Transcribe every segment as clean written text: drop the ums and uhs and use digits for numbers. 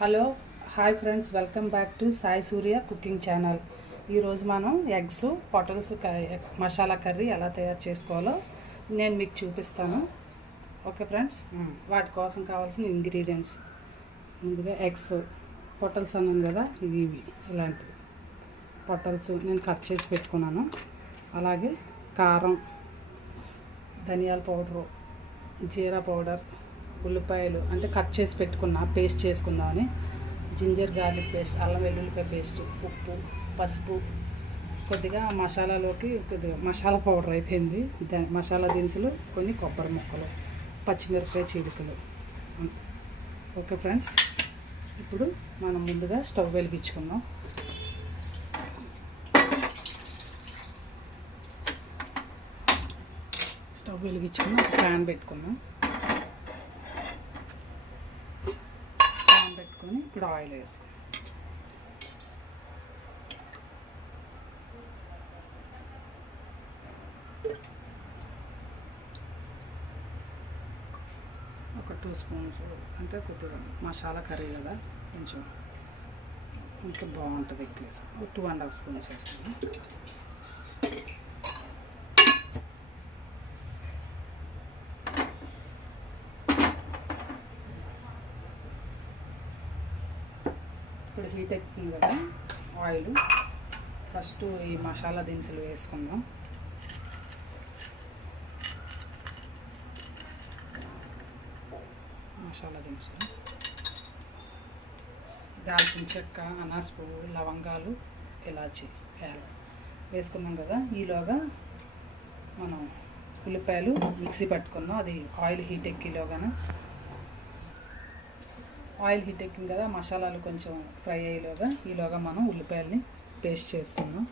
Hello hi friends, welcome back to Sai Surya cooking channel. ఈరోజు మనం eggs పొటల్స్ masala curry ఎలా తయారు చేసుకోవాలో నేను మీకు చూపిస్తాను. ఓకే ఫ్రెండ్స్, వాటి కోసం కావాల్సిన ఇంగ్రీడియంట్స్ ముందుగా ఎగ్స్, పొటల్స్ అన్నాను కదా, ఇవి ఇలాంటివి పొటల్స్ నేను కట్ చేసి పెట్టుకున్నాను. అలాగే కారం, ధనియాల పౌడరు, జీరా పౌడర్, ఉల్లిపాయలు అంటే కట్ చేసి పెట్టుకున్నా, పేస్ట్ చేసుకుందామని, జింజర్ గార్లిక్ పేస్ట్, అల్లం వెల్లుల్లిపాయ పేస్ట్, ఉప్పు, పసుపు, కొద్దిగా మసాలాలోకి కొద్దిగా మసాలా పౌడర్ అయిపోయింది, మసాలా దినుసులు, కొన్ని కొబ్బరి ముక్కలు, పచ్చిమిరపకాయ చీలికలు అంతే. ఓకే ఫ్రెండ్స్, ఇప్పుడు మనం ముందుగా స్టవ్ వెలిగించుకుందాం. స్టవ్ వెలిగించుకుని ఒక ప్యాన్ పెట్టుకున్నాం. పెట్టుకొని ఇప్పుడు ఆయిల్ వేసుకున్నాం. ఒక 2 స్పూన్స్ అంటే కొద్దిగా మసాలా కర్రీ కదా, కొంచెం ఇంకా బాగుంటుంది, ఎక్కువ వేసుకున్నాం. 2.5 స్పూన్స్ వేసుకున్నాం. ఇప్పుడు హీట్ ఎక్కుతుంది కదా ఆయిల్, ఫస్ట్ ఈ మసాలా దినుసులు వేసుకుందాం. మసాలా దినుసులు, దాల్చిన చెక్క, అనాస పువ్వు, లవంగాలు, ఇలాచి వేసుకున్నాం కదా. ఈలోగా మనం ఉల్లిపాయలు మిక్సీ పట్టుకున్నాం. అది ఆయిల్ హీట్ ఎక్కింది కదా, మసాలాలు కొంచెం ఫ్రై అయ్యేలోగా ఈలోగా మనం ఉల్లిపాయలని పేస్ట్ చేసుకున్నాం.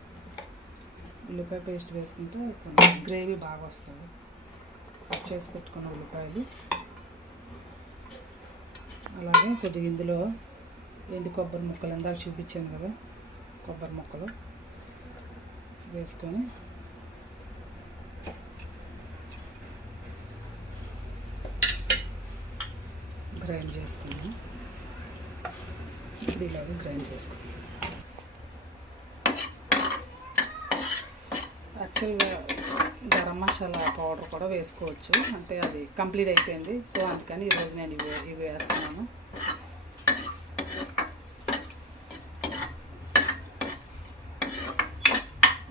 ఉల్లిపాయ పేస్ట్ వేసుకుంటే కొంచెం గ్రేవీ బాగా వస్తుంది. కట్ చేసి పెట్టుకున్న ఉల్లిపాయలు, అలాగే కొద్దిగా ఇందులో ఎండు కొబ్బరి ముక్కలు, ఇందాక చూపించాను కదా, కొబ్బరి ముక్కలు వేసుకొని గ్రైండ్ చేసుకున్నాం. ఇలాగే గ్రైండ్ చేసుకున్నాం. యాక్చువల్గా గరం మసాలా పౌడర్ కూడా వేసుకోవచ్చు, అంటే అది కంప్లీట్ అయిపోయింది, సో అందుకని ఈరోజు నేను ఇవి వేస్తున్నాను.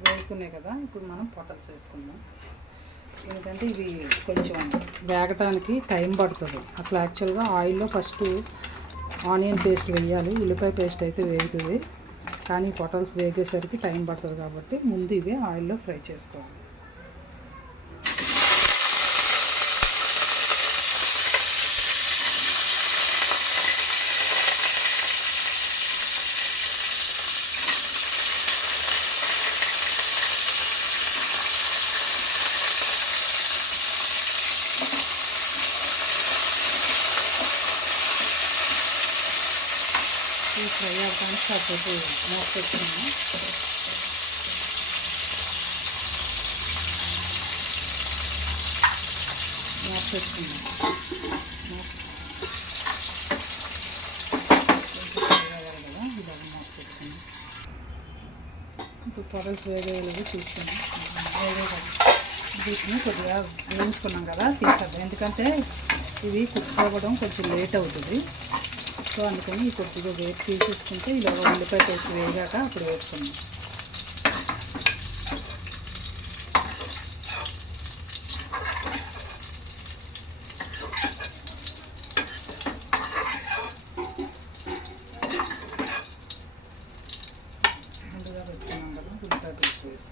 వేసుకునే కదా, ఇప్పుడు మనం పొటల్స్ వేసుకుందాం. ఎందుకంటే ఇవి కొంచెం వేగటానికి టైం పడుతుంది. అసలు యాక్చువల్గా ఆయిల్లో ఫస్ట్ ఆనియన్ పేస్ట్ వేయాలి, ఉల్లిపాయ పేస్ట్ అయితే వేగుతుంది, కానీ పొటల్స్ వేగేసరికి టైం పడుతుంది కాబట్టి ముందు ఇవే ఆయిల్లో ఫ్రై చేసుకోవాలి. ఈ ఫ్రై అవ్వడానికి కాకపోతే మూత పెట్టుకున్నాము. ఇప్పుడు పొటల్స్ వేగేలాగా చూసుకున్నాం. వీటిని కొద్దిగా వేయించుకున్నాం కదా, తీసేద్దాం. ఎందుకంటే ఇవి కుక్ అవ్వడం కొంచెం లేట్ అవుతుంది, సో అందుకని కొద్దిగా వేట్ తీసేసుకుంటే ఇలా ఉల్లిపాయ పేస్ట్ వేగాక అప్పుడు వేసుకున్నాం. ముందుగా పెట్టుకున్నాం కదా ఉల్లిపాయ పేస్ట్ వేసి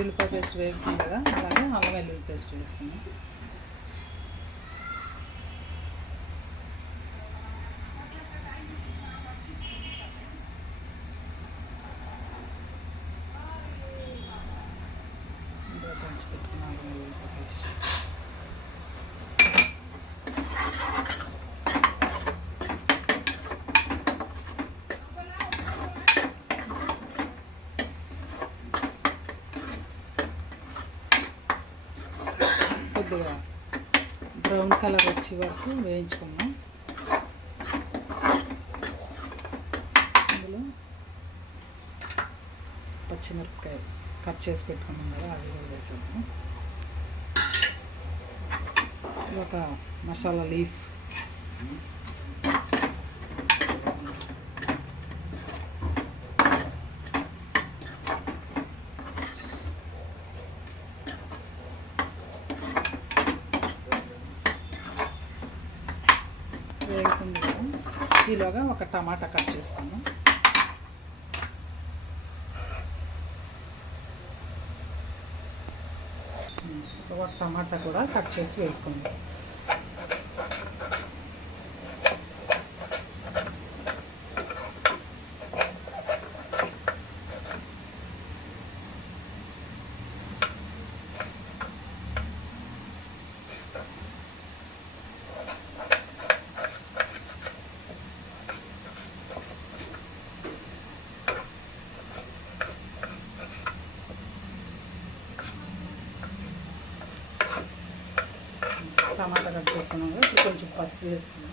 ఉల్లిపాయ పేస్ట్ వేసుకున్నాం కదా, అలాగే అల్లం వెల్లుల్లి పేస్ట్ వేసుకున్నాం. దంచి పెట్టుకున్న అల్లం వెల్లుల్లి పేస్ట్, కొద్దిగా బ్రౌన్ కలర్ వచ్చే వరకు వేయించుకున్నాం. అందులో పచ్చిమిరపకాయ కట్ చేసి పెట్టుకున్నాం కదా, అది కూడా వేసాము. ఒక మసాలా లీఫ్, వేగుతుంది కదా, ఈలోగా ఒక టమాటా కట్ చేసుకున్నాం. ఒక టమాటా కూడా కట్ చేసి వేసుకుందాం. టమాటా కట్ చేసుకున్నాం కదా, ఇప్పుడు కొంచెం పసుపు వేసుకున్నాం.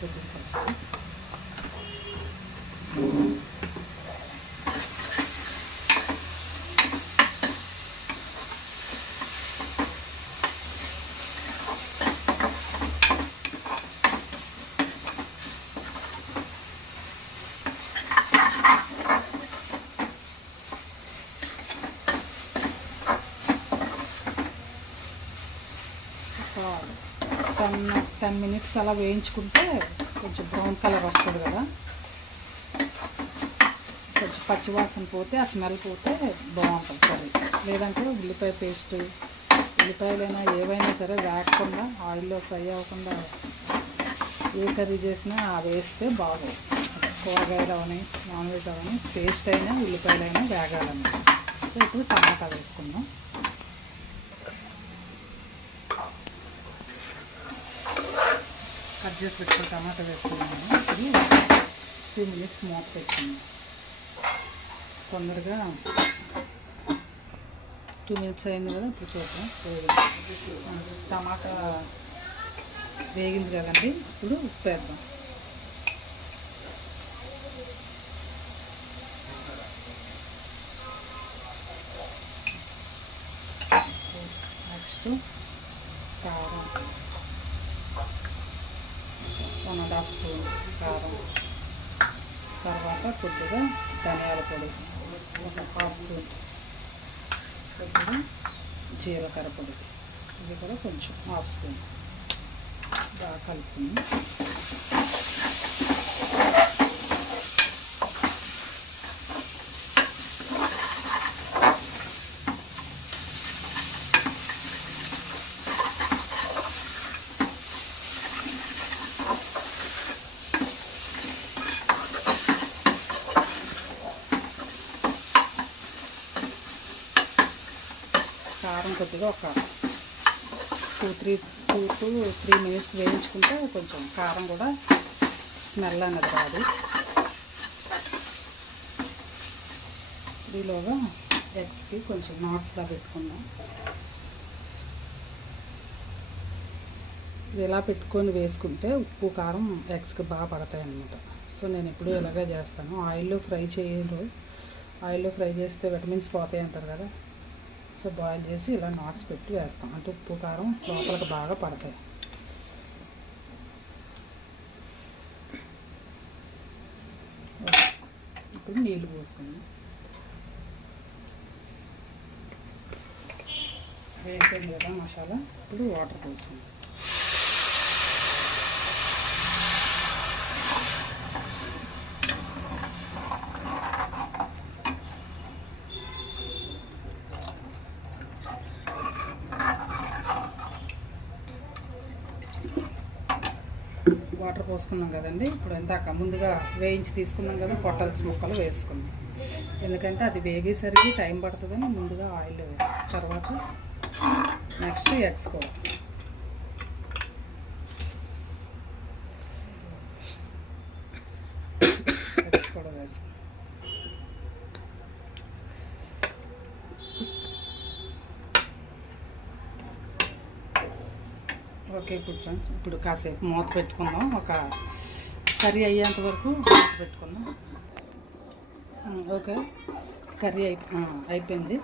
కొద్దిగా పసుపు, ఒక 10 మినిట్స్ అలా వేయించుకుంటే కొంచెం బ్రౌన్ కలర్ వస్తుంది కదా, కొంచెం పచ్చివాసన పోతే, ఆ స్మెల్ పోతే బాగుంటుంది కర్రీ. లేదంటే ఉల్లిపాయ పేస్ట్, ఉల్లిపాయలైనా ఏవైనా సరే వేగకుండా, ఆయిల్లో ఫ్రై అవ్వకుండా ఏ కర్రీ చేసినా వేస్తే బాగోదు. కూరగాయలు అవని, నాన్ వెజ్ అవని, పేస్ట్ అయినా ఉల్లిపాయలైనా వేగాలన్నమాట. ఇప్పుడు టమాటా వేసుకుందాం. కట్ చేసి పెట్టుకుని టమాటా వేసుకున్నాము. ఇప్పుడు 2 మినిట్స్ మూత పెట్టుకున్నాం. తొందరగా 2 మినిట్స్ అయింది కదా, ఇప్పుడు చూద్దాం. టమాటా వేగింది కదండి, ఇప్పుడు ఉప్పు వేద్దాం. నెక్స్ట్ కారం, 1½ స్పూన్ కారం, తర్వాత కొద్దిగా ధనియాల పొడి, ఒక 1/2 స్పూన్, కొద్దిగా జీలకర్ర పొడి, ఇది కూడా కొంచెం 1/2 స్పూన్. బాగా కలుపుకుని కారం కొద్దిగా ఒక 2 to 3 మినిట్స్ వేయించుకుంటే కొంచెం కారం కూడా స్మెల్ అనేది రాదు. ఈలోగా ఎగ్స్కి కొంచెం నాట్స్లా పెట్టుకుందాం. ఇది ఇలా పెట్టుకొని వేసుకుంటే ఉప్పు కారం ఎగ్స్కి బాగా పడతాయి అన్నమాట. సో నేను ఎప్పుడూ ఇలాగే చేస్తాను. ఆయిల్లో ఫ్రై చేయరు, ఆయిల్లో ఫ్రై చేస్తే విటమిన్స్ పోతాయి అంటారు కదా. సో బాయిల్ చేసి ఇలా నాట్స్ పెట్టి వేస్తాం, అంటే ఉప్పు కారం లోపలికి బాగా పడతాయి. ఇప్పుడు నీళ్ళు పోసుకుందాం. వేసేది కదా మసాలా, ఇప్పుడు వాటర్ పోసుకుందాం. వాటర్ పోసుకున్నాం కదండి. ఇప్పుడు ఇందాక ముందుగా వేయించి తీసుకున్నాం కదా పొటల్స్ ముక్కలు వేసుకున్నాం. ఎందుకంటే అది వేగేసరికి టైం పడుతుందని ముందుగా ఆయిల్లో వేసుకున్నాం. తర్వాత నెక్స్ట్ ఎగ్స్ కూడా వేసుకున్నాం. ఓకే, ఇప్పుడు కాసేపు మూత పెట్టుకుందాం. ఒక కర్రీ అయ్యేంత వరకు మూత పెట్టుకుందాం. ఓకే, కర్రీ అయిపోయింది.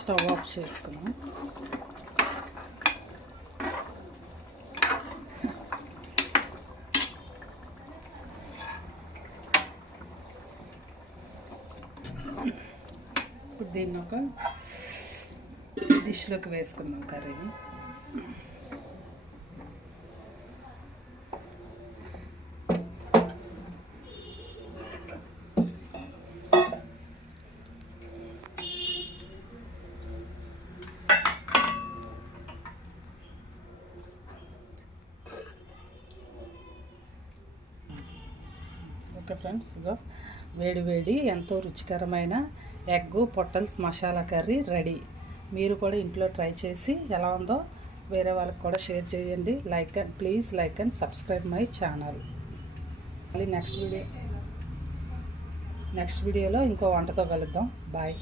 స్టవ్ ఆఫ్ చేసుకున్నాం. ఇప్పుడు దీన్ని ఒక డిష్లోకి వేసుకుందాం కర్రీని. ఓకే ఫ్రెండ్స్, ఇగో వేడి వేడి ఎంతో రుచికరమైన ఎగ్ పొటల్స్ మసాలా కర్రీ రెడీ. మీరు కూడా ఇంట్లో ట్రై చేసి ఎలా ఉందో వేరే వాళ్ళకి కూడా షేర్ చేయండి. Please like and subscribe my channel. మళ్ళీ నెక్స్ట్ వీడియోలో ఇంకో వంటతో కలుద్దాం. బాయ్.